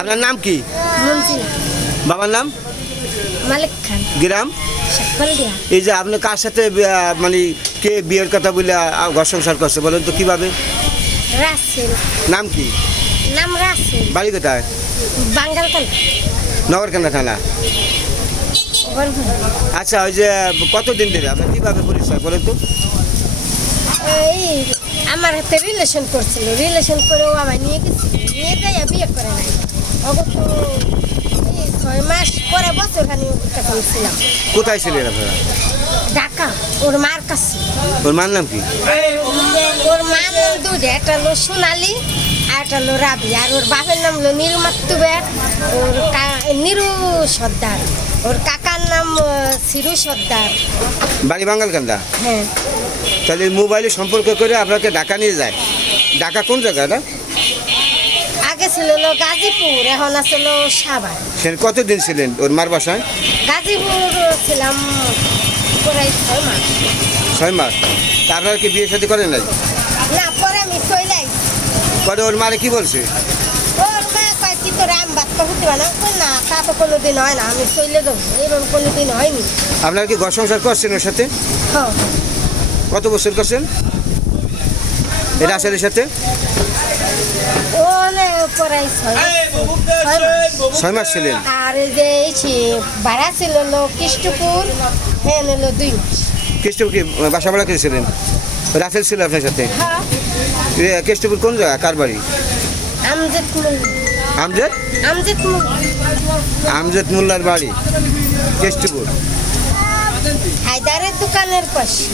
আপনার নাম কি? মঞ্জিলা বাবার নাম? মালিক খান গ্রাম? শাকপালদিয়া। এই যে আপনি কার সাথে মানে কে বিয়ের কথা বলে ঘর সংসার করছে বলেন তো কিভাবে? রাসেল নাম কি? নাম রাসেল বাড়ি কোথায়? বাঙ্গাল কান নগরকান্দা থানা। আচ্ছা ওই যে কতদিন ধরে আপনার কিভাবে পরিচয় বলেন তো? এই আমার হাতে রিলেশন করছিল, রিলেশন করেও আমার নিয়ে গেছিল, নিয়ে যাই বিয়ে করে নাই অগত 6 মাস পরে বছর খানি কাছে ছিলাম। কোথায় ছিলেন আপনারা? ঢাকা ওর মার কাছে। ওর মার নাম কি? ওর মার নাম দুটো, একটা হলো সোনালি আর একটা হলো রাবি, আর ওর বাপের নাম হলো নিরু মাতুবের, ওর নিরু সর্দার, ওর কাকার নাম সিরু সর্দার। বাড়ি বাঙ্গালকান্দা? হ্যাঁ। তাহলে মোবাইলে সম্পর্ক করে আপনাকে ঢাকা নিয়ে যায়। ঢাকা কোন জায়গাটা? আগে ছিল হলো গাজীপুর, এখন আছে হলো সাভার। সে কতদিন ছিলেন ওর মার বাসায়? গাজীপুর ছিলাম প্রায় 6 মাস। 6 মাস। তা আপনারা কি বিয়ে শাদী করেন নাই? না, পরে আমি চলে যাই। পরে ওর মারে কি বলছে? ওর মা কয় কি তোর আম বাদ হতে পারে না? কই না, তা তো কোনোদিন হয় না, আমি চলে যাবো, এরকম কোনোদিন হয়নি। আপনারা কি ঘর সংসার করছেন ওর সাথে? হ্যাঁ। কত বছর করছেন এই রাসেলের সাথে? অনেক প্রায় 6 মাস ছিলেন। আর এই যে এই ভাড়া ছিল হলো কৃষ্ণপুর, হ্যাঁ হলো 2 মাস। কেষ্টপুর কি বাসা ভাড়া করেছিলেন? রাসেল ছিল আপনার সাথে? হ্যাঁ। কেষ্টপুর কোন জায়গা, কার বাড়ি? আমজেদ মুল আমজেদ? আমজেদ মুল আমজেদ মোল্লার বাড়ি কেষ্টপুর। হায়দারের দোকানের পাশে।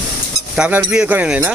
তা আপনার বিয়ে করেন নাই না?